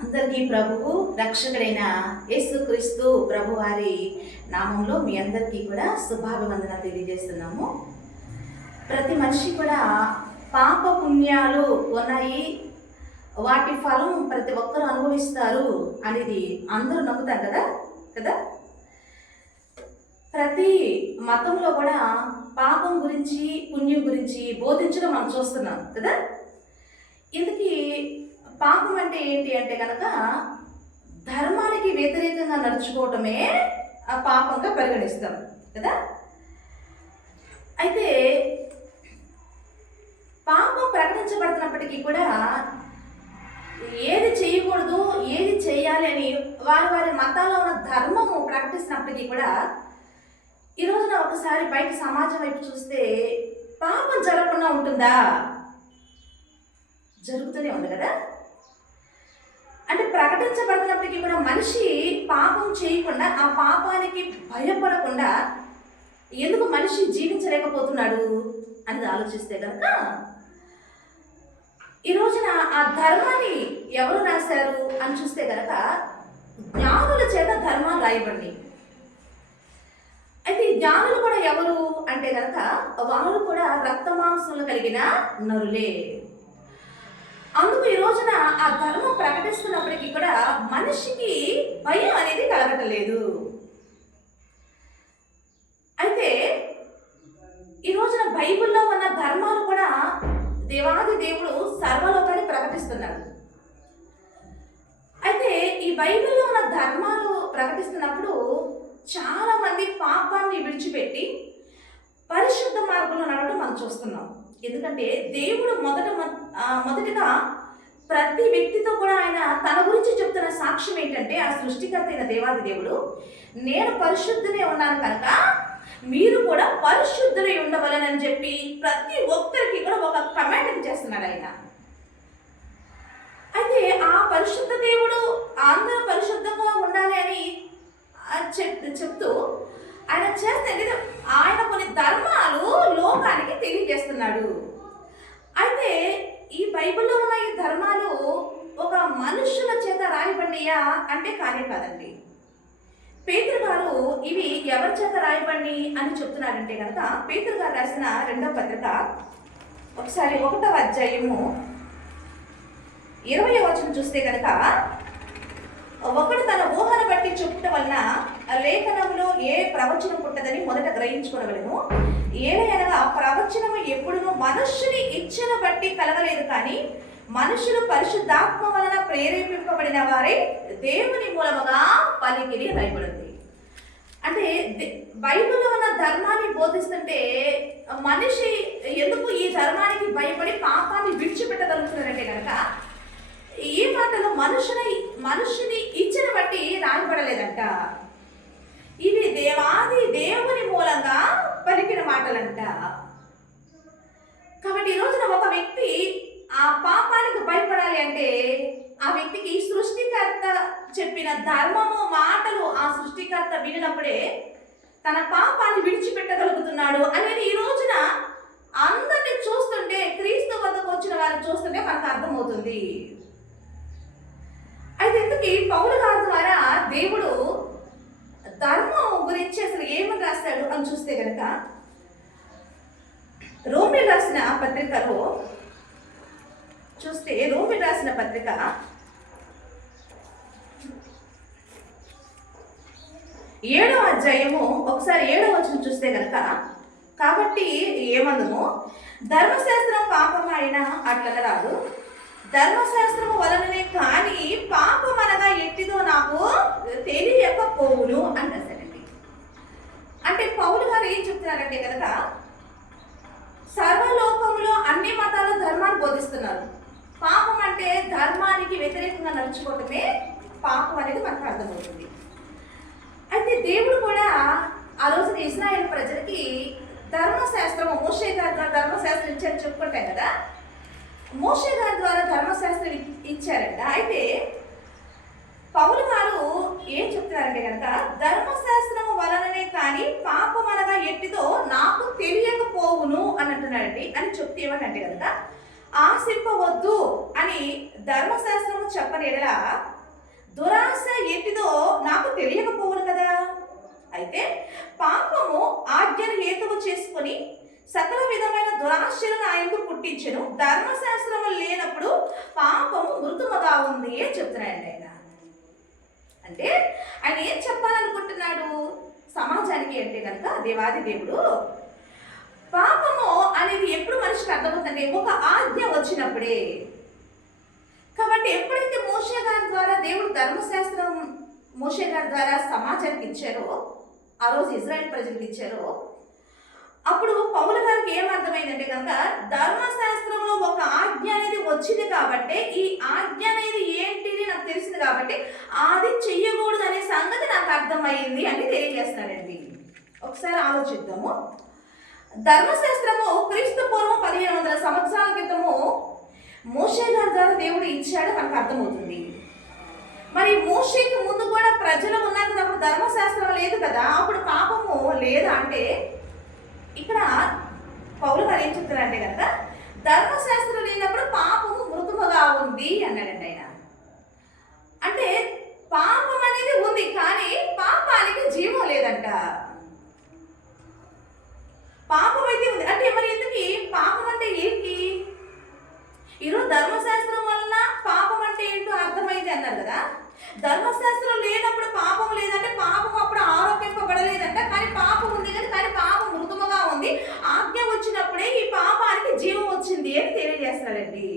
అందరికీ ప్రభువు రక్షకుడైన యేసుక్రీస్తు ప్రభువారి నామంలో మీ అందరికీ కూడా శుభాభివందనాలు తెలియజేస్తున్నాము. ప్రతి మనిషి కూడా పాప పుణ్యాలు ఉన్నాయి, వాటి ఫలం ప్రతి ఒక్కరూ అనుభవిస్తారు అనేది అందరూ నమ్ముతారు కదా కదా ప్రతి మతంలో కూడా పాపం గురించి పుణ్యం గురించి బోధించడం మనం చూస్తున్నాం కదా. ఇందుకీ పాపం అంటే ఏంటి అంటే కనుక ధర్మానికి వ్యతిరేకంగా నడుచుకోవటమే ఆ పాపంగా పరిగణిస్తాం కదా. అయితే పాపం ప్రకటించబడుతున్నప్పటికీ కూడా ఏది చేయకూడదు ఏది చేయాలి అని వారి వారి మతాల్లో ఉన్న ధర్మము ప్రకటిస్తున్నప్పటికీ కూడా ఈ రోజున ఒకసారి బయట సమాజం వైపు చూస్తే పాపం జరగకుండా ఉంటుందా? జరుగుతూనే ఉంది కదా. అంటే ప్రకటించబడుతున్నప్పటికీ కూడా మనిషి పాపం చేయకుండా, ఆ పాపానికి భయపడకుండా ఎందుకు మనిషి జీవించలేకపోతున్నాడు అనేది ఆలోచిస్తే కనుక ఈ రోజున ఆ ధర్మాన్ని ఎవరు రాశారు అని చూస్తే కనుక జ్ఞానుల చేత ధర్మాలు రాయబడి. అయితే జ్ఞానులు కూడా ఎవరు అంటే కనుక వారు కూడా రక్తమాంసములు కలిగిన నరులే. అందుకు ఈ రోజున ఆ ధర్మం ప్రకటిస్తున్నప్పటికీ కూడా మనిషికి భయం అనేది కలగటలేదు. అయితే ఈ రోజున బైబిల్లో ఉన్న ధర్మాలు కూడా దేవాది దేవుడు సర్వలోకాన్ని ప్రకటిస్తున్నాడు. అయితే ఈ బైబిల్లో ఉన్న ధర్మాలు ప్రకటిస్తున్నప్పుడు చాలా మంది పాపాన్ని విడిచిపెట్టి పరిశుద్ధ మార్గంలో నడవడం మనం చూస్తున్నాం. ఎందుకంటే దేవుడు మొదటగా ప్రతి వ్యక్తితో కూడా ఆయన తన గురించి చెప్తున్న సాక్ష్యం ఏంటంటే, ఆ సృష్టికర్త అయిన దేవాది దేవుడు, నేను పరిశుద్ధునే ఉన్నాను కనుక మీరు కూడా పరిశుద్ధులై ఉండవలనని చెప్పి ప్రతి ఒక్కరికి కూడా ఒక కమాండ్ చేస్తున్నాడు ఆయన. అయితే ఆ పరిశుద్ధ దేవుడు అందరూ పరిశుద్ధంగా ఉండాలి అని చెప్తూ ఆయన చేస్తే ఆయన కొన్ని ధర్మాలు లోకానికి తెలియజేస్తున్నాడు. అయితే ఈ బైబిల్లో ఉన్న ఈ ధర్మాలు ఒక మనుషుల చేత రాయబడియా అంటే కార్యం కాదండి. పేతురు గారు ఇవి ఎవరి చేత రాయబడి అని చెప్తున్నారంటే కనుక పేతురు గారు రాసిన 2వ పత్రిక ఒకసారి 1వ అధ్యాయము 20వ వచనం చూస్తే కనుక, ఒకడు తన ఊహను బట్టి చెప్పుట వలన లేఖనంలో ఏ ప్రవచనం పుట్టదని మొదట గ్రహించుకోగలను. ఏలయనగా ఆ ప్రవచనము ఎప్పుడునూ మనుష్యుని ఇచ్చను బట్టి కలగలేదు, కానీ మనుషులు పరిశుద్ధాత్మ వలన ప్రేరేపింపబడిన వారే దేవుని మూలముగా పలికిరి రాయబడింది. అంటే బైబిల్లో ఉన్న ధర్మాన్ని బోధిస్తుంటే మనిషి ఎందుకు ఈ ధర్మానికి భయపడి పాపాన్ని విడిచిపెట్టగలుగుతున్నారంటే కనుక ఈ మాటలు మనుషుని ఇచ్చను బట్టి రాయబడలేదంట. ఇవి దేవాది దేవుని మూలంగా పలికిన మాటలంట. కాబట్టి ఈ రోజున ఒక వ్యక్తి ఆ పాపానికి భయపడాలి అంటే ఆ వ్యక్తికి సృష్టికర్త చెప్పిన ధర్మము మాటలు ఆ సృష్టికర్త వినినప్పుడే తన పాపాన్ని విడిచిపెట్టగలుగుతున్నాడు అనేది ఈ రోజున అందరినీ చూస్తుంటే, క్రీస్తు వద్దకు వచ్చిన వారిని చూస్తుంటే మనకు అర్థమవుతుంది. అయితే ఇందుకు పౌలు గారి ద్వారా దేవుడు ధర్మం గురించి అసలు ఏమని రాస్తాడు అని చూస్తే కనుక రోమీయులు రాసిన పత్రికలో చూస్తే, రోమీయులు రాసిన పత్రిక 7వ అధ్యాయము ఒకసారి 7వ వచనం చూస్తే కనుక, కాబట్టి ఏమందుము ధర్మశాస్త్రం పాపమైన అట్లనరాదు, ధర్మశాస్త్రము వలననే కానీ పాపం అనగా ఎట్టిదో నాకు తెలియకపోవును అని రాశారండి. అంటే పౌలు గారు ఏం చెప్తున్నారంటే కనుక సర్వలోకంలో అన్ని మతాలు ధర్మాన్ని బోధిస్తున్నారు. పాపం అంటే ధర్మానికి వ్యతిరేకంగా నడుచుకోవటమే పాపం అనేది మనకు అర్థమవుతుంది. అయితే దేవుడు కూడా ఆ రోజున ఇశ్రాయేలు ప్రజలకి ధర్మశాస్త్రం, మోషే గారి ద్వారా ధర్మశాస్త్రం ఇచ్చారని చెప్పుకుంటాం కదా. మోషే గారి ద్వారా ధర్మశాస్త్రం ఇచ్చారంట. అయితే పౌలు గారు ఏం చెప్తున్నారంటే కనుక ధర్మశాస్త్రము వలననే కానీ పాపం అనగా ఎట్టిదో నాకు తెలియకపోవును అని అంటున్నాడండి. అని చెప్తే ఏమనంటే కనుక ఆశింపవద్దు అని ధర్మశాస్త్రము చెప్పనేలా దురాశ ఎట్టిదో నాకు తెలియకపోవును కదా. అయితే పాపము ఆజ్ఞను హేతువు చేసుకుని సకల విధమైన దురాశలను ఆయనకు పుట్టించెను. ధర్మశాస్త్రము లేనప్పుడు పాపము మృతుముగా ఉంది అని చెప్తున్నాడు ఆయన. అంటే ఆయన ఏం చెప్పాలనుకుంటున్నాడు సమాజానికి అంటే కనుక, దేవాది దేవుడు పాపము అనేది ఎప్పుడు మనిషికి అర్థమవుతుందంటే ఒక ఆజ్ఞ వచ్చినప్పుడే. కాబట్టి ఎప్పుడైతే మోషే గారి ద్వారా దేవుడు ధర్మశాస్త్రం మోషే గారి ద్వారా సమాజానికి ఇచ్చారో, ఆ రోజు ఇజ్రాయెల్ ప్రజలకు ఇచ్చారో, అప్పుడు పౌలు గారికి ఏమర్థమైందంటే కనుక ధర్మశాస్త్రంలో ఒక ఆజ్ఞ అనేది వచ్చింది కాబట్టి, ఈ ఆజ్ఞ అనేది ఏంటిది నాకు తెలిసింది కాబట్టి అది చెయ్యకూడదు అనే సంగతి నాకు అర్థమైంది అని తెలియజేస్తాడండి. ఒకసారి ఆలోచిద్దాము. ధర్మశాస్త్రము క్రీస్తు పూర్వం 1500 సంవత్సరాల క్రితము మోషే గారి ద్వారా దేవుడు ఇచ్చాడు మనకు అర్థమవుతుంది. మరి మోషేకి ముందు కూడా ప్రజలు ఉన్నారు కదా, అప్పుడు ధర్మశాస్త్రం లేదు కదా, అప్పుడు పాపము లేదా అంటే ఇక్కడ పౌలు గారు ఏం చెప్తారంటే కనుక ధర్మశాస్త్రం లేనప్పుడు పాపము మృతముగా ఉంది అన్నాడండి ఆయన. అంటే పాపం అనేది ఉంది కానీ పాపానికి జీవం లేదంట. పాపం అయితే ఉంది అంటే మరి ఎందుకు పాపం అంటే ఏంటి? ఈరోజు ధర్మశాస్త్రం వల్ల పాపం అంటే ఏంటో అర్థమైంది అన్నారు కదా. ధర్మశాస్త్రం లేనప్పుడు పాపం లేదంటే పాపం అప్పుడు ఆరోపింపబడలేదంట, కానీ పాపం ఉంది కానీ పాపం మృతముగా ఉంది. ఆజ్ఞ వచ్చినప్పుడే ఈ పాపానికి జీవం వచ్చింది అని తెలియజేస్తాడండి.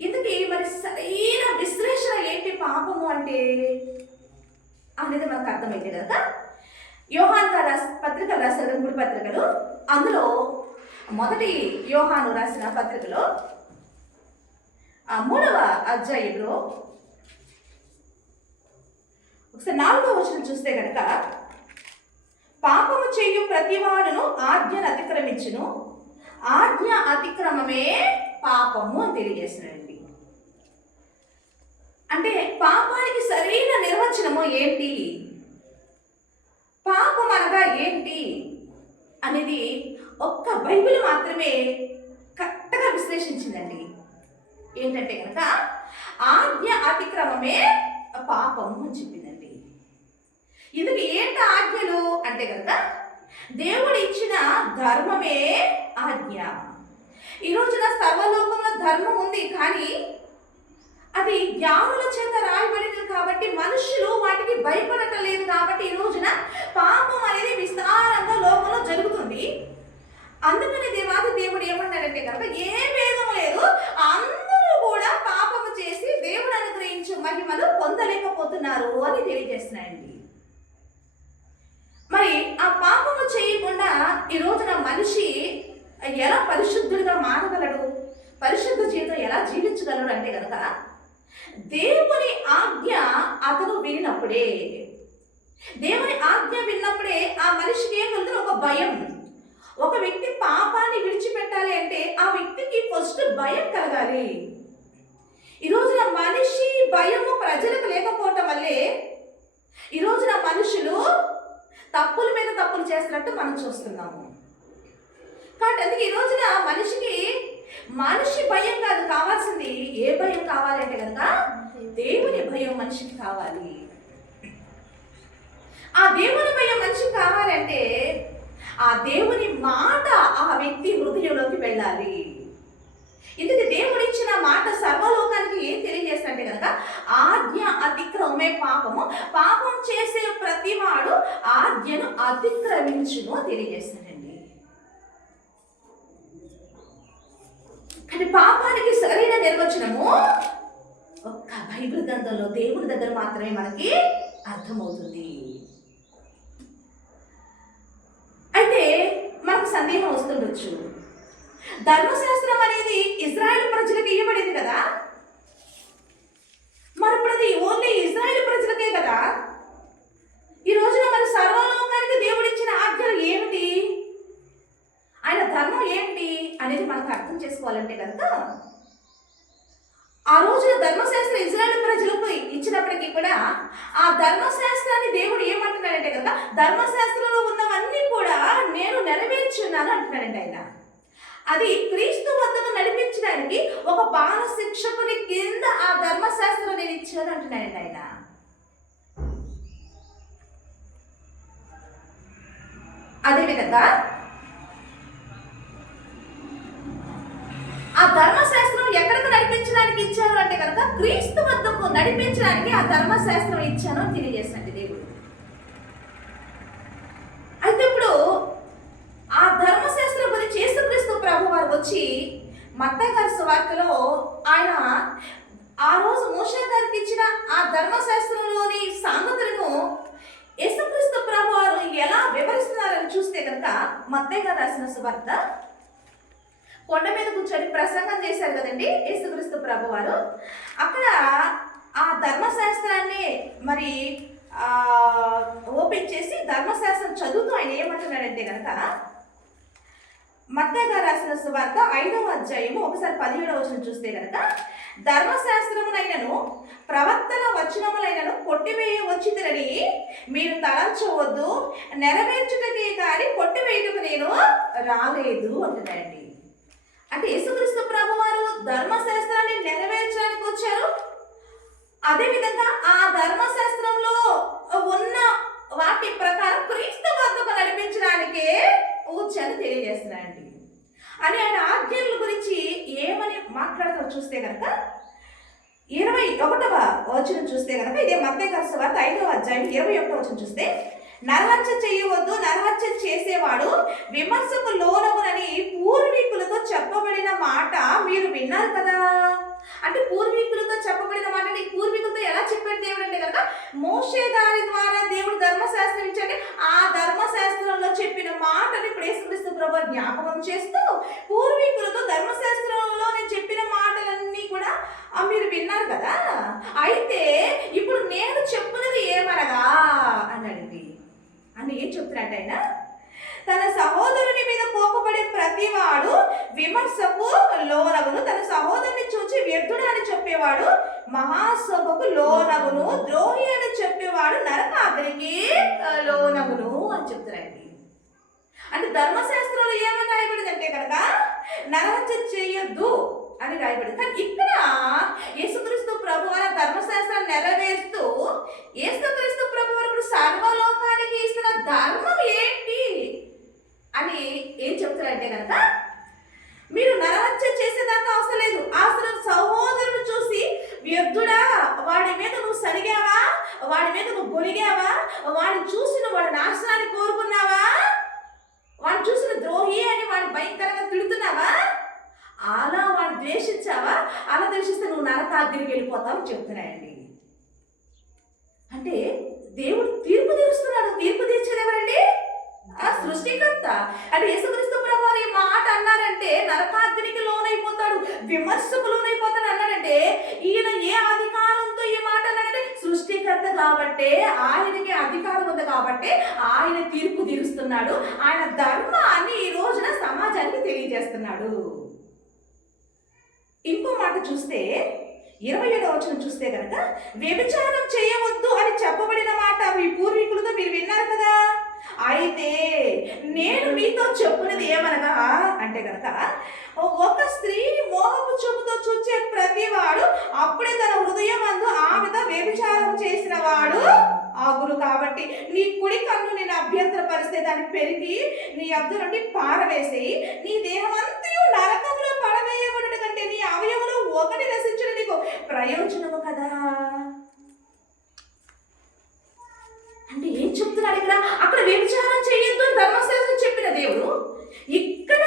ఇందుకే మరి సరైన విశ్లేషణ ఏంటి పాపము అంటే అనేది మనకు అర్థమైంది కదా. యోహాను గారు పత్రికలు రాశారు, 3 పత్రికలు. అందులో మొదటి యోహాను రాసిన పత్రికలో 3వ అధ్యాయంలో ఒకసారి 4వ వచనం చూస్తే కనుక, పాపము చేయు ప్రతివాడును ఆజ్ఞను అతిక్రమించును, ఆజ్ఞ అతిక్రమమే పాపము అని తెలియజేస్తున్నాడండి. అంటే పాపానికి సరైన నిర్వచనము ఏంటి, పాపం అనగా ఏంటి అనేది ఒక్క బైబిల్ మాత్రమే కరెక్ట్గా విశ్లేషించిందండి. ఏంటంటే కనుక ఆజ్ఞ అతిక్రమమే పాపము అని చెప్పిందండి. ఇందుకు ఏంటి ఆజ్ఞలు అంటే కనుక దేవుడు ఇచ్చిన ధర్మమే ఆజ్ఞ. ఈ రోజున సర్వలోకంలో ధర్మం ఉంది కానీ అది జ్ఞానుల చేత రాయబడింది కాబట్టి మనుషులు వాటికి భయపడటం లేదు. కాబట్టి ఈ రోజున పాపం అనేది విస్తారంగా లోకంలో జరుగుతుంది. అందుకని దేవుడు ఏమంటాడంటే కనుక ఏ భేదము లేదు, అందరూ కూడా పాపము చేసి దేవుడు అనుగ్రహించు మహిమను పొందలేకపోతున్నారు అని తెలియజేస్తున్నాయండి. మరి ఆ పాపము చేయకుండా ఈ రోజున మనిషి ఎలా పరిశుద్ధుడిగా మారగలడు, పరిశుద్ధ జీవితం ఎలా జీవించగలడు అంటే కనుక దేవుని ఆజ్ఞ అతను విన్నప్పుడే. దేవుని ఆజ్ఞ విన్నప్పుడే ఆ మనిషికి ఏమవుతుంది, ఒక భయం. ఒక వ్యక్తి పాపాన్ని విడిచిపెట్టాలి అంటే ఆ వ్యక్తికి ఫస్ట్ భయం కలగాలి. ఈ రోజున మనిషి భయము ప్రజలకు లేకపోవటం వల్లే ఈ రోజున మనుషులు తప్పుల మీద తప్పులు చేస్తున్నట్టు మనం చూస్తున్నాము. కాబట్టి అందుకే ఈ రోజున మనిషి భయం కాదు కావాల్సింది, ఏ భయం కావాలంటే కనుక దేవుని భయం మనిషికి కావాలి. ఆ దేవుని భయం మనిషికి కావాలంటే ఆ దేవుని మాట ఆ వ్యక్తి హృదయంలోకి వెళ్ళాలి. ఇందుకు దేవుడు ఇచ్చిన మాట సర్వలోకానికి ఏం తెలియజేస్తుంటే కనుక ఆజ్ఞ అతిక్రమమే పాపము, పాపం చేసే ప్రతివాడు ఆజ్ఞను అతిక్రమించును తెలియజేస్తాడండి. కానీ పాపానికి సరైన నిర్వచనము ఒక్క బైబిల్ గ్రంథంలో దేవుడి దగ్గర మాత్రమే మనకి అర్థమవుతుంది. అయితే మనకు సందేహం వస్తుండొచ్చు, ధర్మశాస్త్రం అనేది ఇజ్రాయెల్ ప్రజలకు ఇవ్వబడింది కదా, మరి ఇప్పుడు అది ఓన్లీ ఇజ్రాయెల్ ప్రజలకే కదా, ఈ రోజున మరి సర్వలోకానికి దేవుడిచ్చిన ఆజ్ఞలు ఏమిటి, ఆయన ధర్మం ఏమిటి అనేది మనకు అర్థం చేసుకోవాలంటే కనుక ఆ రోజున ధర్మశాస్త్రం ఇజ్రాయెల్ ప్రజలకు ఇచ్చినప్పటికీ కూడా ఆ ధర్మశాస్త్రాన్ని దేవుడు ఏమంటున్నాడంటే కదా ధర్మశాస్త్రంలో ఉన్నవన్నీ కూడా నేను నెరవేర్చున్నాను అంటున్నాడండి ఆయన. అది క్రీస్తు వద్దకు నడిపించడానికి నేను ఇచ్చాను అంటున్నాడండి ఆయన. అదేవిధంగా ఆ ధర్మశాస్త్రం ఎక్కడికి నడిపించడానికి ఇచ్చారు అంటే కనుక క్రీస్తు వద్దకు నడిపించడానికి ఆ ధర్మశాస్త్రం ఇచ్చాను అని తెలియజేసినట్టు దేవుడు. అయితే ఇప్పుడు ఆ ధర్మశాస్త్రం గురించి యేసుక్రీస్తు ప్రభు వారు వచ్చి మత్తయి గారి సువార్తలో ఆయన ఆ రోజు మోషే గారికి ఇచ్చిన ఆ ధర్మశాస్త్రంలోని సాంగతులను యేసుక్రీస్తు ప్రభు వారు ఎలా వివరిస్తున్నారని చూస్తే కనుక మత్తయి గారు రాసిన సువార్త కొండ మీద కూర్చొని ప్రసంగం చేశారు కదండి యేసుక్రీస్తు ప్రభు వారు. అక్కడ ఆ ధర్మశాస్త్రాన్ని మరి ఓపెన్ చేసి ధర్మశాస్త్రం చదువుతూ ఆయన ఏమంటున్నాడంటే కనుక మత్తయి గారు రాసిన సువార్త 5వ అధ్యాయము ఒకసారి 17వ వచనం చూస్తే కనుక ధర్మశాస్త్రమునైనను ప్రవక్తల వచనములైనను కొట్టివేయ వచ్చిందని మీరు తలంచవద్దు, నెరవేర్చుటకే కానీ కొట్టివేయటకు నేను రాలేదు అంటున్నాడండి. అంటే యేసుక్రీస్తు ప్రభు వారు ధర్మశాస్త్రాన్ని నెరవేర్చడానికి వచ్చారు. అదేవిధంగా ఆ ధర్మశాస్త్రంలో ఉన్న వాటి ప్రకారం క్రీస్తు వద్దకు నడిపించడానికే వచ్చారు తెలియజేస్తున్నారండి. అని ఆయన ఆజ్ఞల గురించి ఏమని మాట్లాడతారో చూస్తే కనుక 21వ వచనం చూస్తే కనుక ఇదే మత్తయి గారి సువార్త 5వ అధ్యాయం 21వ వచనం చూస్తే నరహత్య చేయవద్దు, నరహత్య చేసేవాడు విమర్శకు లోనవునని పూర్వీకులతో చెప్పబడిన మాట మీరు విన్నారు కదా. అంటే పూర్వీకులతో చెప్పబడిన మాట పూర్వీకులతో ఎలా చెప్పాడు దేవుడు అంటే కనుక మోషే గారి ద్వారా దేవుడు ధర్మశాస్త్రం ఇచ్చాడు. ఆ ధర్మశాస్త్రంలో చెప్పిన మాటని ఇప్పుడు యేసుక్రీస్తు ప్రభు జ్ఞాపకం చేస్తూ పూర్వీకులతో ధర్మశాస్త్రంలో నేను చెప్పిన మాటలన్నీ కూడా మీరు విన్నారు కదా, అయితే ఇప్పుడు నేను చెప్పున్నది ఏమనగా అన్నాడండి. అని ఏం చెప్తున్నాడు ఆయన? తన సహోదరుని మీద కోపపడే ప్రతివాడు విమర్శకు లోనగును, తన సహోదరుని చూచి వ్యర్థుడు అని చెప్పేవాడు మహాసభకు లోనగును, ద్రోహి అని చెప్పేవాడు నరకాగ్నికి లోనగును అని చెప్తున్నాడు. అంటే ధర్మశాస్త్రంలో ఏమని రాయబడింది అంటే కనుక నరహత్య చేయొద్దు అని రాయబడింది. కానీ ఇక్కడ యేసుక్రీస్తు ప్రభు వారు ధర్మశాస్త్రాన్ని నెరవేరుస్తూ యేసుక్రీస్తు ప్రభు వారు సర్వలోకానికి ఇస్తున్న ధర్మం ఏంటి అని ఏం చెప్తారంటే కనుక మీరు నరహత్య చేసేదాకా అవసరం లేదు. అసలు సహోదరుడు చూసి వ్యర్థుడా, వాడి మీద నువ్వు సరిగావా, వాడి మీద నువ్వు గొలిగావా, వాడిని చూసిన వాడి నాశనాన్ని కోరుకున్నావా, వాడిని చూసిన ద్రోహి అని వాడిని భయంకరంగా తిడుతున్నావా, అలా వాడిని ద్వేషించావా, అలా ద్వేషిస్తే నువ్వు నరకాగ్నికి వెళ్ళిపోతావు చెప్తున్నాయండి. అంటే దేవుడు తీర్పు తీరుస్తున్నాడు. తీర్పు తీర్చేది ఎవరండి? ఆ సృష్టికర్త. అంటే యేసుక్రీస్తు ప్రభు ఈ మాట అన్నారంటే నరకాగ్నికి లోనైపోతాడు, విమర్శకు లోనైపోతాడు అన్నాడంటే ఈయన ఏ అధికారంతో ఈ మాట అన్నాడంటే సృష్టికర్త కాబట్టే, ఆయనకి అధికారం ఉంది కాబట్టి ఆయన తీర్పు తీరుస్తున్నాడు. ఆయన ధర్మాన్ని ఈ రోజున సమాజానికి తెలియజేస్తున్నాడు. ఇంకో మాట చూస్తే 27వ వచనం చూస్తే కనుక వ్యభిచారం చేయవద్దు అని చెప్పబడిన మాట మీ పూర్వీకులతో మీరు విన్నారు కదా, అయితే నేను మీతో చెప్పున్నది ఏమనగా అంటే కనుక ఒక స్త్రీని మోహపు చూపుతో చూచే ప్రతివాడు అప్పుడే తన హృదయమందు ఆమెతో వ్యభిచారం చేసిన వాడు ఆగురు. కాబట్టి నీ కుడి కన్ను నేను అభ్యంతరపరిస్తే దాన్ని పెరిగి నీ అద్దు నుండి పారవేసేయి, నీ దేహం అంతయు నరకంలో పడవేయబడుట కంటే నీ అవయవులు ఒకటి నశించడం నీకు ప్రయోజనము కదా. అంటే ఏం చెప్తున్నాడు ఇక్కడ? అక్కడ వ్యభిచారం చేయొద్దు అని ధర్మశాస్త్రం చెప్పిన దేవుడు ఇక్కడ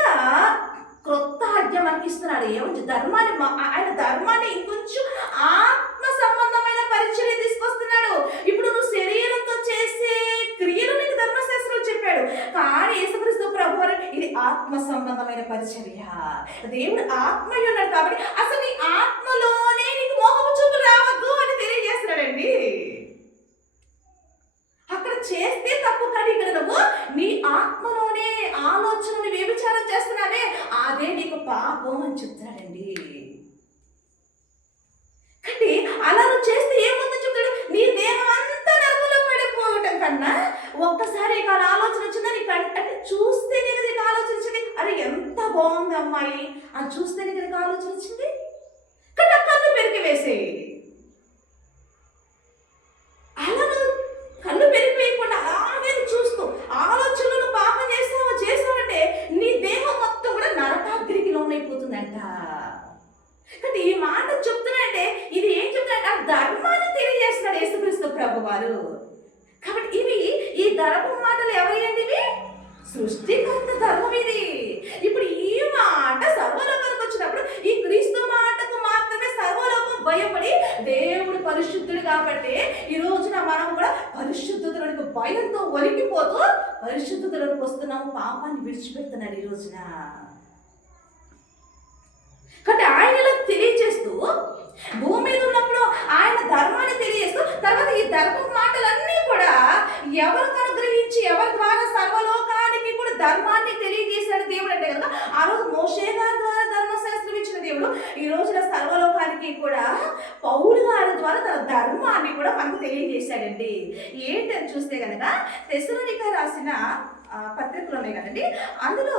క్రొత్త ఆజ్ఞ మనకి ఇస్తున్నాడు. ఏమంటే ధర్మాన్ని, ఆయన ధర్మాన్ని ఇంకొంచెం ఆత్మ సంబంధమైన పరిచర్య తీసుకొస్తున్నాడు. ఇప్పుడు నువ్వు శరీరంతో చేసే క్రియలు నీకు ధర్మశాస్త్రం చెప్పాడు, కానీ యేసుక్రీస్తు ప్రభు వారు ఇది ఆత్మ సంబంధమైన పరిచర్య. దేవుడు ఆత్మయ్య ఉన్నాడు కాబట్టి అసలు నీ ఆత్మలోనే నీకు మోహపు చూపు రావద్దు అని తెలియజేస్తున్నాడండి. అక్కడ చేస్తే తప్పు, కానీ ఇక్కడ నువ్వు నీ ఆత్మలోనే ఆలోచనని వ్యభిచారం చేస్తున్నావే అదే నీకు పాపం అని చెప్తున్నాడండి. అంటే అలా నువ్వు చేస్తే ఏముందని చెప్తాడు? నీ దేహం అంతా నరకంలో పడిపోవటం కన్నా ఒక్కసారి అలా ఆలోచన వచ్చిందా నీకు? అంటే చూస్తేనే కదా నీకు ఆలోచన వచ్చింది, అరే ఎంత బాగుంది అమ్మాయి అని చూస్తేనే కదా నీకు ఆలోచన వచ్చింది. కానీ కన్ను పెరికి వేసేయి. ధర్మాన్ని తెలియజేస్తున్నాడు యేసుక్రీస్తు ప్రభువారు. కాబట్టి ఈ ధర్మం మాటలు ఎవరియండి? ఇవి సృష్టికర్త ధర్మం ఇది. ఇప్పుడు ఈ మాట సర్వలోకానికి వచ్చినప్పుడు ఈ క్రీస్తు మాటకు మాత్రమే సర్వలోకం భయపడి, దేవుడు పరిశుద్ధుడు కాబట్టి ఈ రోజున మనం కూడా పరిశుద్ధతలోనికి భయంతో వణికిపోతూ పరిశుద్ధతలోనికి వస్తున్నాము. పాపాన్ని విడిచిపెడుతున్నాడు ఈ రోజున. కాబట్టి ఆయనలో తెలియజేస్తూ, భూమి మీద ఉన్నప్పుడు ఆయన ధర్మాన్ని తెలియజేస్తూ, తర్వాత ఈ ధర్మం మాటలన్నీ కూడా ఎవరికి అనుగ్రహించి ఎవరి ద్వారా సర్వలోకానికి కూడా ధర్మాన్ని తెలియజేశాడు దేవుడు అంటే కనుక ఆ రోజు మోషే గారి ద్వారా ధర్మశాస్త్రం ఇచ్చిన దేవుడు ఈ రోజున సర్వలోకానికి కూడా పౌలు గారి ద్వారా తన ధర్మాన్ని కూడా మనకు తెలియజేశాడండి. ఏంటని చూస్తే కనుక తెస్సలోనిక రాసిన పత్రికలు ఉన్నాయి కదండి, అందులో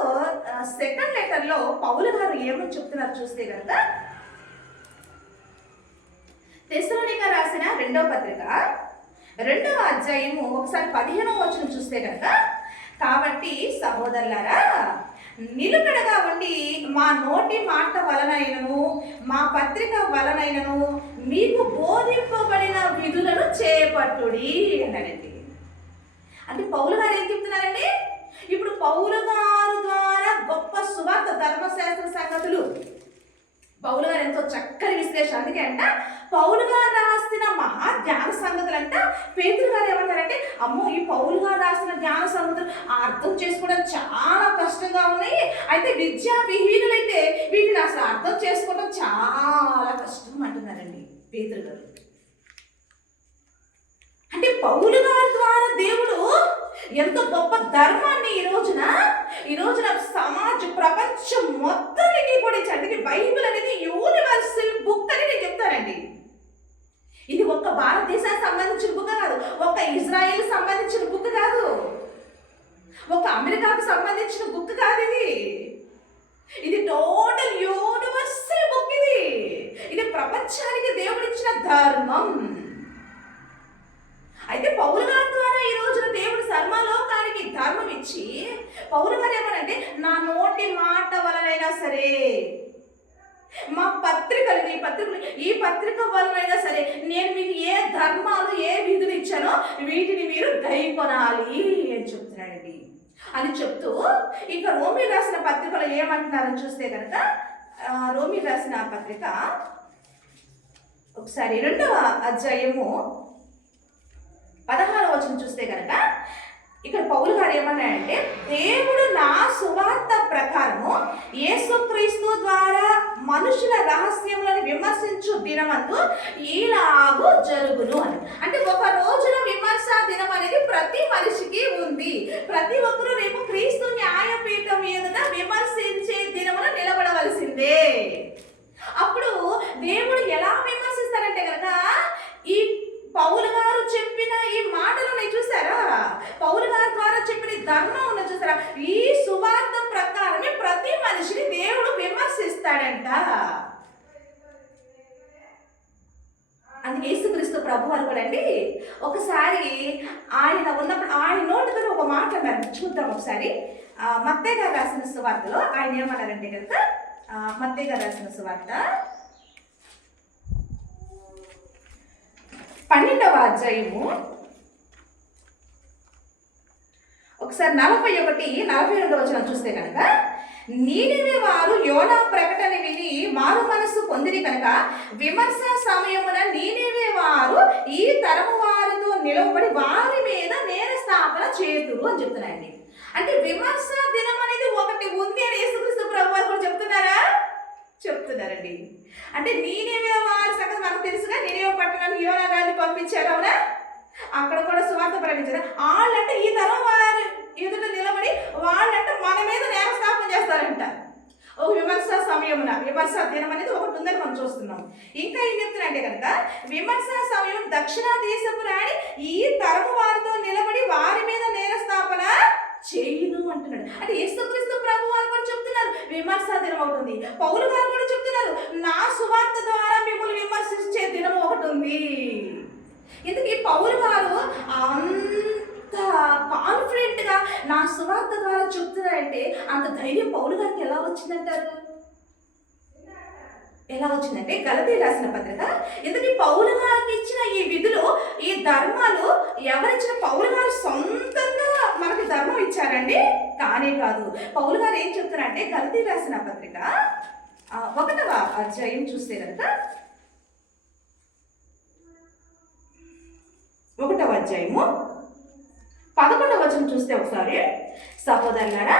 సెకండ్ లెటర్లో పౌలు గారు ఏమని చెప్తున్నారు చూస్తే కనుక, తెస్సలోనిక రాసిన 2వ పత్రిక 2వ అధ్యాయము ఒకసారి 15వ వచనం చూస్తే కనుక, కాబట్టి సహోదరులారా నిలకడగా ఉండి మా నోటి మాట వలనైనను మా పత్రిక వలనైనను మీకు బోధింపబడిన విధులను చేపట్టుడి అన్నాడండి. అంటే పౌలు గారు ఏం చెప్తున్నారండి? ఇప్పుడు పౌలు గారు ద్వారా గొప్ప సువార్త ధర్మశాస్త్ర సంగతులు పౌలు గారు ఎంతో చక్కని విశ్లేషణ. అందుకే అంట పౌలు గారు రాసిన మహా జ్ఞాన సంగతులు అంట పేతురు గారు ఏమంటారంటే, అమ్మో ఈ పౌలు గారు రాసిన జ్ఞాన సంగతులు అర్థం చేసుకోవడం చాలా కష్టంగా ఉన్నాయి, అయితే విద్యా విహీనులైతే వీటిని అసలు అర్థం చేసుకోవడం చాలా కష్టం అంటున్నారండి పేతురు గారు. అంటే పౌలు గారి ద్వారా దేవుడు ఎంతో గొప్ప ధర్మాన్ని ఈ రోజున సమాజ ప్రపంచం మొత్తానికి కూడా ఇచ్చాడు. బైబిల్ అనేది యూనివర్సల్ బుక్ అని నేను చెప్తానండి. ఇది ఒక్క భారతదేశానికి సంబంధించిన బుక్ కాదు, ఒక ఇజ్రాయెల్ సంబంధించిన బుక్ కాదు, ఒక అమెరికాకు సంబంధించిన బుక్ కాదు. ఇది టోటల్ యూనివర్సల్ బుక్. ఇది ప్రపంచానికి దేవుడిచ్చిన ధర్మం. అయితే పౌలు గారి ద్వారా ఈ రోజున దేవుడు సర్వలోకానికి ధర్మం ఇచ్చి, పౌలు గారు ఏమనంటే, నా నోటి మాట వలనైనా సరే మా ఈ పత్రిక వలనైనా సరే నేను మీకు ఏ ధర్మాలు ఏ విధులు ఇచ్చానో వీటిని మీరు గైకొనాలి అని చెప్తున్నాడండి. అని చెప్తూ ఇంకా రోమీ రాసిన పత్రికలో ఏమంటున్నారని చూస్తే కనుక, రోమీ రాసిన పత్రిక ఒకసారి 2వ అధ్యాయము 16వ వచనం చూస్తే కనుక, ఇక్కడ పౌలు గారు ఏమన్నాడంటే, దేవుడు నా సువార్త ప్రకారము యేసుక్రీస్తు ద్వారా మనుషుల రహస్యములను విమర్శించు దినమందు ఈలాగు జరుగును అని. అంటే ఒక రోజున విమర్శ దినం అనేది ప్రతి మనిషికి ఉంది. ప్రతి ఒక్కరూ రేపు క్రీస్తు న్యాయపీఠం ఎదుట విమర్శించే దినమున నిలబడవలసిందే. అప్పుడు దేవుడు ఎలా విమర్శిస్తారంటే కనుక, ఈ పౌలు గారు చెప్పిన ఈ మాటలను చూసారా, పౌలు గారి ద్వారా చెప్పిన ధర్మం చూసారా, ఈ సువార్త ప్రకారమే ప్రతి మనిషిని దేవుడు విమర్శిస్తాడంట. అందుకే యేసుక్రీస్తు ప్రభు వారు కూడా అండి ఒకసారి ఆయన ఉన్నప్పుడు ఆయన నోటితో ఒక మాట అన్నారు. చూద్దాం ఒకసారి. మత్తయి గారు రాసిన సువార్తలో ఆయన ఏమన్నారంటే కనుక, మత్తయి గారు రాసిన సువార్త 12వ అధ్యాయము ఒకసారి 41-42 వచనం చూస్తే కనుక, నీనివే వారు యోనా ప్రకటన విని మారు మనస్సు పొందిరి కనుక విమర్శ సమయమున నీనివే వారు ఈ తరము వారితో నిలవబడి వారి మీద నేరస్థాపన చేతురు అని చెప్తున్నారండి. అంటే విమర్శ దినం అనేది ఒకటి ఉంది అని యేసుక్రీస్తు ప్రభు వారు కూడా చెప్తున్నారండి. అంటే నీనివే వారి సంగతి మనకు తెలుసుగా, నీనివే పట్టణానికి యోనా గారిని పంపించారు, అవునా? అక్కడ కూడా సువార్త ప్రకటించారు. వాళ్ళంటే ఈ తరం వారు ఎదుట నిలబడి వాళ్ళంటే మన మీద నేరస్థాపన చేస్తారంట. ఓ విమర్శ సమయమున, విమర్శ దినం అనేది ఒకటి ఉందని మనం చూస్తున్నాం. ఇంకా ఏం చెప్తున్నారంటే కనుక, విమర్శ సమయం దక్షిణ దేశపు రాణి ఈ తరము వారితో నిలబడి వారి మీద నేరస్థాపన చేయును అంటున్నాడు. అంటే యేసుక్రీస్తు ప్రభు వారు కూడా చెప్తున్నారు విమర్శ దినం ఒకటి ఉంది. పౌలు గారు కూడా చెప్తున్నారు నా సువార్త ద్వారా మిమ్మల్ని విమర్శించే దినం ఒకటి ఉంది. ఎందుకు ఈ పౌలు గారు అంత కాన్ఫిడెంట్ గా నా సువార్త ద్వారా చెప్తున్నారంటే అంత ధైర్యం పౌలు గారికి ఎలా వచ్చిందంటారు? ఎలా వచ్చిందంటే గలతీ రాసిన పత్రిక, ఎందుకు పౌలు గారు ధర్మాలు ఎవరిచ్చిన? పౌలు గారు సొంతంగా మనకి ధర్మం ఇచ్చారండి? కానే కాదు. పౌలు గారు ఏం చెప్తారంటే గలతీయులకు రాసిన పత్రిక 1వ అధ్యాయం చూస్తే కనుక 1వ అధ్యాయము 11వ వచనం చూస్తే ఒకసారి, సహోదరులారా,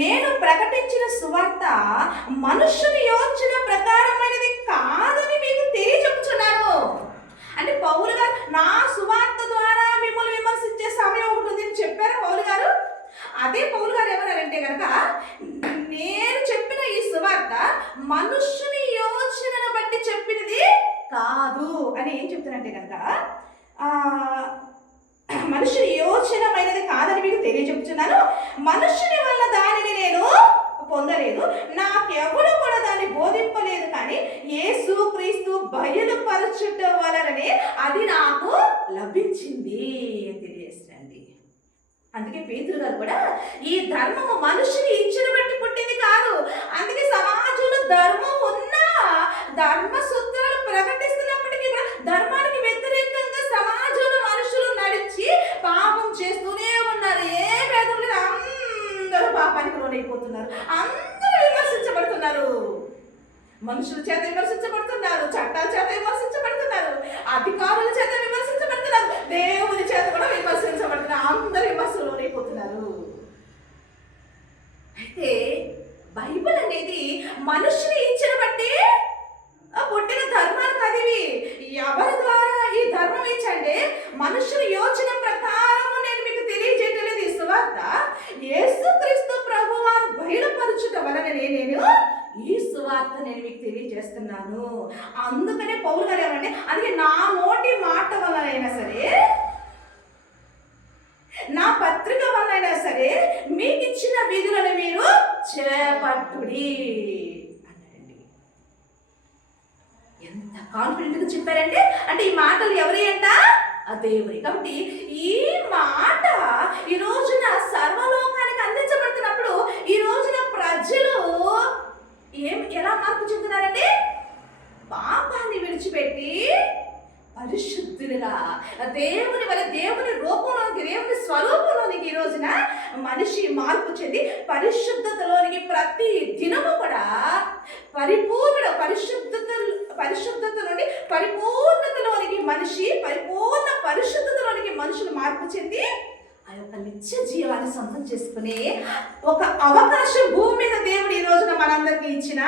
నేను ప్రకటించిన సువార్త మనుష్యుని యోచన ప్రకారమైనది కాదని మీకు తెలియచెప్పుచున్నాను. అంటే పౌలు గారు నా సువార్త ద్వారా మిమ్మల్ని విమర్శించే సమయం ఒకటి ఉంది అని చెప్పారా పౌలు గారు? అదే పౌలు గారు ఏమన్నారంటే కనుక, నేను చెప్పిన ఈ సువార్త మనుష్యుని యోచనను బట్టి చెప్పినది కాదు అని ఏం చెప్తానంటే కనుక, మనుషుని యోచనమైనది కాదని మీకు తెలియజెప్పుచున్నాను. మనుషుని వల్ల దానిని నేను పొందలేదు, నాకెవరు కూడా దాన్ని బోధింపలేదు, కానీ యేసు క్రీస్తు బయలుపరచుట వలననే అది నాకు లభించింది అని తెలియజేస్తుంది. అందుకే పేతురు గారు కూడా ఈ ధర్మము మనుషుని ఇచ్చిన బట్టి పుట్టింది కాదు. అందుకే సమాజంలో ధర్మం ఉన్నా ధర్మ సూత్రాలు ప్రకటిస్తున్నప్పటికీ కూడా ధర్మానికి వ్యతిరేకంగా సమాజంలో మనుషులు నడిచి పాపం చేస్తూనే ఉన్నారు. ఏ భేదం లేదు, అందరూ పాపానికి లోనైపోతున్నారు, అందరూ విమర్శించబడుతున్నారు. మనుషుల చేత విమర్శించబడుతున్నారు, చట్టాల చేత విమర్శించబడుతున్నారు, అధికారుల చేత విమర్శించబడుతున్నారు, దేవుని చేత కూడా విమర్శించబడుతున్నారు. అందరూ విమర్శలు లోనైపోతున్నారు. అయితే బైబిల్ అనేది మనుషుని ఇచ్చిన బట్టి పుట్టిన ధర్మాలు కాదు ఇవి. ఎవరి ద్వారా ఈ ధర్మం ఇచ్చంటే మనుషుల యోచన ప్రకారం నేను మీకు తెలియజేయలేదు. ఈ సువార్త యేసుక్రీస్తు ప్రభువారు బయలుపరచుట వలననే నేను ఈ సువార్త నేను మీకు తెలియజేస్తున్నాను. అందుకనే పౌలు గారు ఏమంటే, అందుకే నా నోటి మాట వలనైనా సరే, నా పత్రిక వలనైనా సరే మీకు ఇచ్చిన విధులను మీరు చేపట్టుడి అన్నాడండి. ఎంత కాన్ఫిడెంట్గా చెప్పారంటే, అంటే ఈ మాటలు ఎవరి అంట? ఆ దేవుని. కాబట్టి ఈ మాట ఈ రోజున సర్వలోకానికి అందించబడుతున్నప్పుడు ఈ రోజున ప్రజలు ఎలా మార్పు చెందుతున్నారంటే, పాపాన్ని విడిచిపెట్టి పరిశుద్ధులుగా దేవుని వల్ల దేవుని రూపంలోనికి, దేవుని స్వరూపంలోనికి ఈ రోజున మనిషి మార్పు చెంది పరిశుద్ధతలోనికి ప్రతి దినము కూడా పరిశుద్ధత నుండి పరిపూర్ణతలోనికి మనిషి, పరిపూర్ణ పరిశుద్ధతలోనికి మనుషులు మార్పు చెంది ఆ యొక్క నిత్య జీవాన్ని సొంతం చేసుకునే ఒక అవకాశం భూమి మీద దేవుడు ఈ రోజున మనందరికీ ఇచ్చిన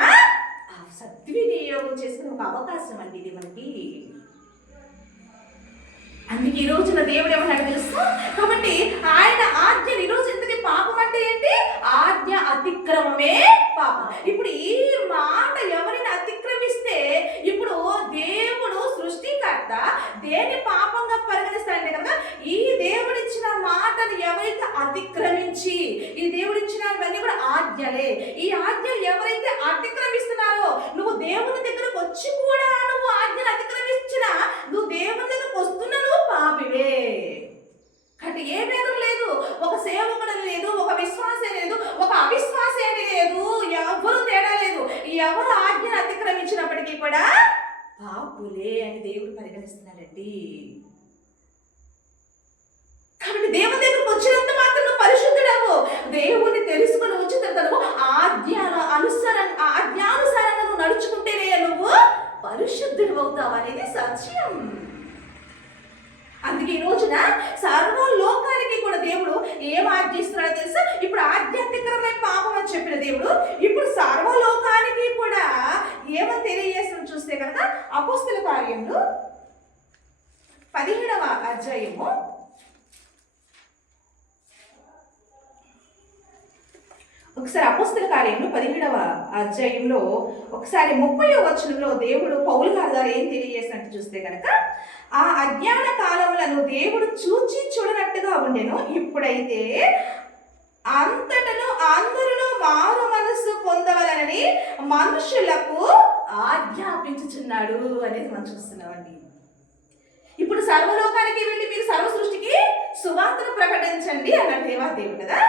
సద్వినియోగం చేసుకునే ఒక అవకాశం అండి ఇది మనకి. అందుకే ఈ రోజున దేవుడు ఏమన్నాడు తెలుసు? కాబట్టి ఆయన ఆజ్ఞని, ఈరోజు ఎందుకు పాపం అంటే ఏంటి? ఆజ్ఞ అతిక్రమమే పాపం. ఇప్పుడు ఈ మాట ఎవరిని అతిక్రమిస్తే ఇప్పుడు దేవుడు సృష్టికర్త దేని పాపంగా పరిగణిస్తాడంటే కనుక, ఈ దేవుడిచ్చిన మాటను ఎవరైతే అతిక్రమించి, ఈ దేవుడిచ్చినవన్నీ కూడా ఆజ్ఞలే, ఈ ఆజ్ఞలు ఎవరైతే అతిక్రమిస్తున్నారో, నువ్వు దేవుని దగ్గరకు వచ్చి కూడా నువ్వు ఆజ్ఞను అతిక్రమించినా, నువ్వు దేవుని దగ్గరకు వస్తున్నా నువ్వు పాపివే. కాబట్టి ఏ భేదం లేదు, ఒక సేవకుడు లేదు, ఒక విశ్వాసే లేదు, ఒక అవిశ్వాసే లేదు, ఎవరు తేడా లేదు. ఎవరు ఆజ్ఞను అతిక్రమించినప్పటికీ కూడా పాపులే అని దేవుడు పరిగణిస్తున్నాడండి. కాబట్టి దేవుని దగ్గరకు వచ్చినంత మాత్రం నువ్వు పరిశుద్ధుడవు. దేవుని తెలుసుకుని వచ్చిన తర్వాత ఆజ్ఞానుసారంగా నువ్వు నడుచుకుంటేనే నువ్వు పరిశుద్ధుడు అవుతావు అనేది సత్యం. అందుకే ఈ రోజున సర్వలోకానికి కూడా దేవుడు ఏం ఆజ్ఞిస్తున్నాడో తెలుసా? ఇప్పుడు ఆధ్యాత్మికమైన పాపం అని చెప్పిన దేవుడు ఇప్పుడు సర్వలోకానికి కూడా ఏమని తెలియజేస్తాం చూస్తే కనుక, అపోస్తల కార్యములు 17వ అధ్యాయము ఒకసారి అపోస్తల కార్యములు 17వ అధ్యాయంలో ఒకసారి 30వ వచనంలో దేవుడు పౌలు గారి ద్వారా ఏం తెలియజేసినట్టు చూస్తే కనుక, ఆ అజ్ఞాన కాలములను దేవుడు చూడనట్టుగా ఉండెను, ఇప్పుడైతే అంతటను అందరూ మారు మనస్సు పొందవలనని మనుషులకు ఆజ్ఞాపించుచున్నాడు అనేది మనం చూస్తున్నామండి. ఇప్పుడు సర్వలోకానికి వెళ్ళి మీరు సర్వ సృష్టికి సువార్తను ప్రకటించండి అన్నాడు దేవాదేవుడు కదా.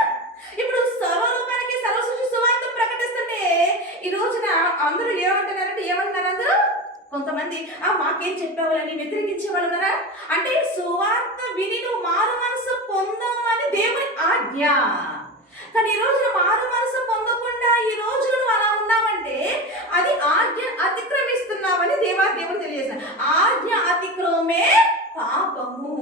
ఇప్పుడు సర్వలోకానికి సర్వ సృష్టి సువార్త ప్రకటిస్తుంటే ఈ రోజున అందరూ ఏమంటున్నారంటే, ఏమంటున్నారు? అందరూ కొంతమంది మాకేం చెప్పేవాళ్ళని వ్యతిరేకించే వాళ్ళు ఉన్నారా? అంటే సువార్త విని నువ్వు మారు మనసు పొందమని దేవుని ఆజ్ఞ. కానీ ఈ రోజున మారు మనసు పొందకుండా ఈ రోజు నువ్వు అలా ఉన్నావంటే అది ఆజ్ఞ అతిక్రమిస్తున్నావని దేవుడు తెలియజేశాడు. ఆజ్ఞ అతిక్రమే పాపము.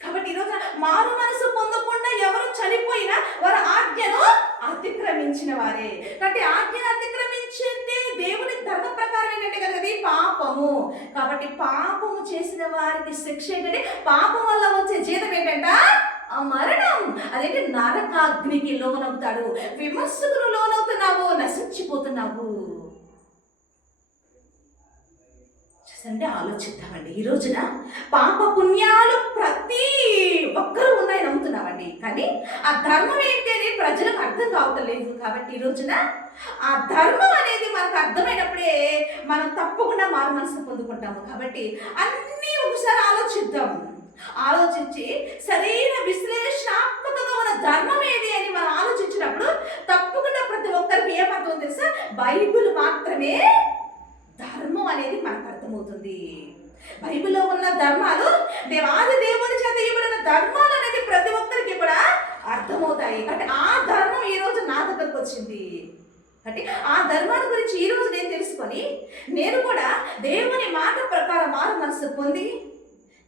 కాబట్టి ఈరోజు మారు మనసు పొందకుండా ఎవరు చనిపోయినా వారు ఆజ్ఞను అతిక్రమించిన వారే. కాబట్టి ఆజ్ఞను అతిక్రమించింది దేవుని ధర్మ ప్రకారం ఏంటంటే కదా అది పాపము. కాబట్టి పాపము చేసిన వారికి శిక్ష ఏంటంటే పాపం వల్ల వచ్చే జీతం ఏంటంట మరణం. అదేంటి నరకాగ్నికి లోనవుతాడు. విమర్శకులు లోనవుతున్నావు, నశించిపోతున్నావు. అంటే ఆలోచిద్దామండి. ఈ రోజున పాప పుణ్యాలు ప్రతి ఒక్కరూ ఉన్నాయి నమ్ముతున్నామండి. కానీ ఆ ధర్మం ఏంటి అని ప్రజలకు అర్థం కావటం లేదు. కాబట్టి ఈ రోజున ఆ ధర్మం అనేది మనకు అర్థమైనప్పుడే మనం తప్పకుండా మారు మనసు పొందుకుంటాము. కాబట్టి అన్నీ ఒకసారి ఆలోచిద్దాం. ఆలోచించి సరైన విశ్లేషణాత్మకంగా ఉన్న ధర్మం ఏది అని మనం ఆలోచించినప్పుడు తప్పకుండా ప్రతి ఒక్కరికి ఏమర్థం తెలుసా? బైబిల్ మాత్రమే ధర్మం అనేది మనకు అర్థమవుతుంది. బైబిల్లో ఉన్న ధర్మాలు దేవాది దేవుని చేత ఇవ్వబడిన ధర్మాలు అనేది ప్రతి ఒక్కరికి కూడా అర్థమవుతాయి. కాబట్టి ఆ ధర్మం ఈ రోజు నా దగ్గరకు వచ్చింది. అంటే ఆ ధర్మాల గురించి ఈ రోజు నేను తెలుసుకొని నేను కూడా దేవుని మాట ప్రకారం మారు మనసు పొంది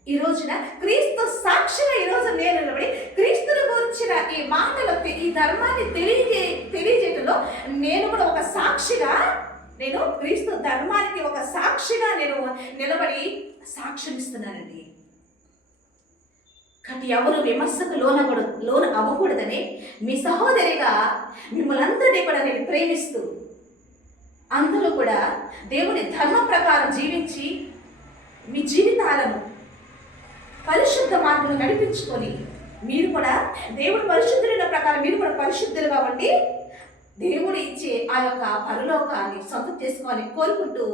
ఈ రోజున క్రీస్తు సాక్షిగా ఈ రోజు నేను నిలబడి క్రీస్తుని గురించిన ఈ మాటలు ఈ ధర్మాన్ని తెలియజేయటంలో నేను కూడా ఒక సాక్షిగా, నేను క్రీస్తు ధర్మానికి ఒక సాక్షిగా నేను నిలబడి సాక్ష్యం ఇస్తున్నానండి. కాబట్టి ఎవరు విమర్శకు లోన అవ్వకూడదని మీ సహోదరిగా మిమ్మల్ని అందరినీ కూడా నేను ప్రేమిస్తూ అందరూ కూడా దేవుని ధర్మం ప్రకారం జీవించి మీ జీవితాలను పరిశుద్ధ మార్గంలో నడిపించుకొని మీరు కూడా దేవుడు పరిశుద్ధుల ప్రకారం మీరు కూడా పరిశుద్ధులుగా ఉండి దేవుడు ఇచ్చే ఆ యొక్క పరలోకాన్ని సొంతం చేసుకోవాలని కోరుకుంటూ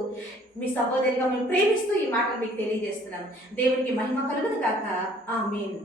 మీ సహోదరిగా మేము ప్రేమిస్తూ ఈ మాటలు మీకు తెలియజేస్తున్నాను. దేవునికి మహిమ కలుగును గాక. ఆమేన్.